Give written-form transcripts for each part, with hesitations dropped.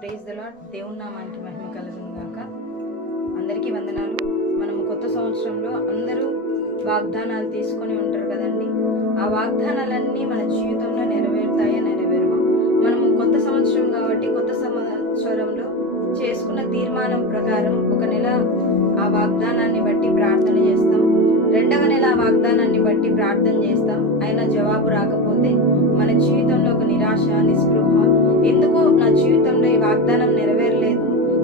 Praise the lord. దేవుని నామానికి మహిమ కలుగును గాక. అందరికీ వందనాలు. మనము కొత్త సంవత్సరంలో అందరూ వాగ్దానాలు తీసుకొని ఉంటారు కదండి. ఆ వాగ్దానాలన్నీ మన జీవితంలో నెరవేరుతాయా నెరవేరువా? మనము కొత్త సంవత్సరం కాబట్టి కొత్త సంవత్సరంలో చేసుకున్న తీర్మానం ప్రకారం ఒక నెల ఆ వాగ్దానాన్ని బట్టి ప్రార్థన చేస్తాం, రెండవ నెల ఆ వాగ్దానాన్ని బట్టి ప్రార్థన చేస్తాం. అయినా జవాబు రాకపోతే మన జీవితంలో ఒక నిరాశ, నిస్పృహ, ఎందుకో నా జీవితంలో ఈ వాగ్దానం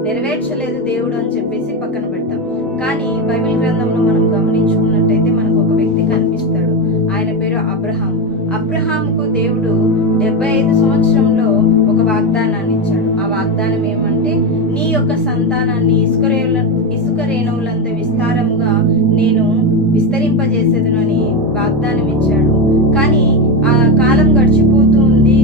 నెరవేర్చలేదు దేవుడు అని చెప్పేసి పక్కన పెడతాం. కానీ బైబిల్ గ్రంథంలో మనం గమనించుకున్నట్టయితే మనకు ఒక వ్యక్తి కనిపిస్తాడు. ఆయన పేరు అబ్రహాం. అబ్రహాంకు దేవుడు 75 సంవత్సరంలో ఒక వాగ్దానాన్ని ఇచ్చాడు. ఆ వాగ్దానం ఏమంటే, నీ యొక్క సంతానాన్ని ఇసుక రేణువులంత విస్తారముగా నేను విస్తరింపజేసేదను అని వాగ్దానం ఇచ్చాడు. కానీ ఆ కాలం గడిచిపోతూ ఉంది.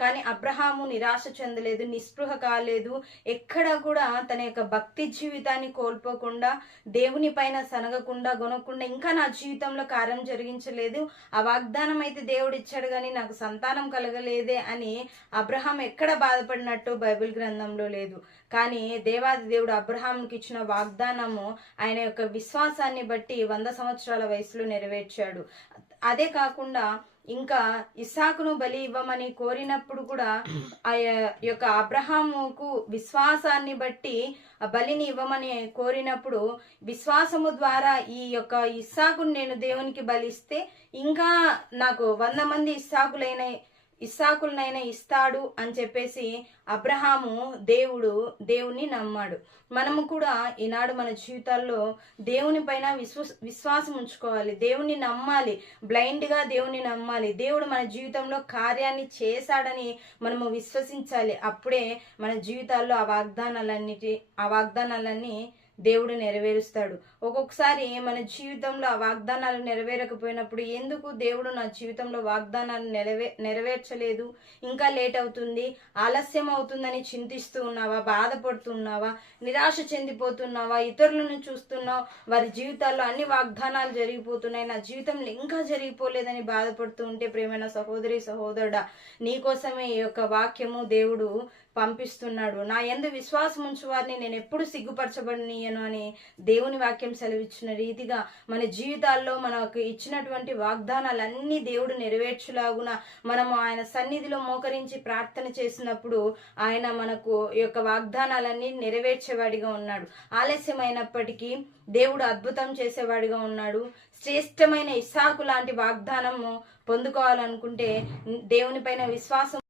కానీ అబ్రహాము నిరాశ చెందలేదు, నిస్పృహ కాలేదు. ఎక్కడ కూడా తన యొక్క భక్తి జీవితాన్ని కోల్పోకుండా, దేవుని పైన సనగకుండా, గొనకుండా, ఇంకా నా జీవితంలో కార్యం జరిగించలేదు, ఆ వాగ్దానం అయితే దేవుడు ఇచ్చాడు కానీ నాకు సంతానం కలగలేదే అని అబ్రహాం ఎక్కడ బాధపడినట్టు బైబిల్ గ్రంథంలో లేదు. కానీ దేవాది దేవుడు అబ్రహాంకి ఇచ్చిన వాగ్దానము ఆయన యొక్క విశ్వాసాన్ని బట్టి 100 సంవత్సరాల వయసులో నెరవేర్చాడు. అదే కాకుండా ఇంకా ఇస్సాకును బలి ఇవ్వమని కోరినప్పుడు కూడా ఆ యొక్క అబ్రహాముకు విశ్వాసాన్ని బట్టి బలిని ఇవ్వమని కోరినప్పుడు విశ్వాసము ద్వారా ఈ యొక్క ఇస్సాకును నేను దేవునికి బలిస్తే ఇంకా నాకు 100 మంది ఇస్సాకులనైనా ఇస్తాడు అని చెప్పేసి అబ్రహాము దేవుని నమ్మాడు. మనము కూడా ఈనాడు మన జీవితాల్లో దేవుని పైన విశ్వాసం ఉంచుకోవాలి, దేవుని నమ్మాలి, బ్లైండ్గా దేవుని నమ్మాలి. దేవుడు మన జీవితంలో కార్యాన్ని చేశాడని మనము విశ్వసించాలి. అప్పుడే మన జీవితాల్లో ఆ వాగ్దానాలన్నీ దేవుడు నెరవేరుస్తాడు. ఒక్కొక్కసారి మన జీవితంలో ఆ వాగ్దానాలు నెరవేరకపోయినప్పుడు ఎందుకు దేవుడు నా జీవితంలో వాగ్దానాలు నెరవేర్చలేదు, ఇంకా లేట్ అవుతుంది, ఆలస్యం అవుతుందని చింతిస్తూ ఉన్నావా, బాధపడుతున్నావా, నిరాశ చెందిపోతున్నావా, ఇతరులను చూస్తున్నావు, వారి జీవితాల్లో అన్ని వాగ్దానాలు జరిగిపోతున్నాయి, నా జీవితంలో ఇంకా జరిగిపోలేదని బాధపడుతూ ఉంటే, ప్రియమైన సహోదరి సహోదరుడా, నీకోసమే ఈ యొక్క వాక్యము దేవుడు పంపిస్తున్నాడు. నా యందు విశ్వాసం ఉంచు వారిని నేను ఎప్పుడు సిగ్గుపరచబడనీయను అని దేవుని వాక్యం సెలవిచ్చిన రీతిగా మన జీవితాల్లో మనకు ఇచ్చినటువంటి వాగ్దానాలన్నీ దేవుడు నెరవేర్చులాగున మనము ఆయన సన్నిధిలో మోకరించి ప్రార్థన చేసినప్పుడు ఆయన మనకు ఈ యొక్క వాగ్దానాలన్నీ నెరవేర్చేవాడిగా ఉన్నాడు. ఆలస్యమైనప్పటికీ దేవుడు అద్భుతం చేసేవాడిగా ఉన్నాడు. శ్రేష్టమైన ఇస్సాకు లాంటి వాగ్దానము పొందుకోవాలనుకుంటే దేవుని పైన విశ్వాసం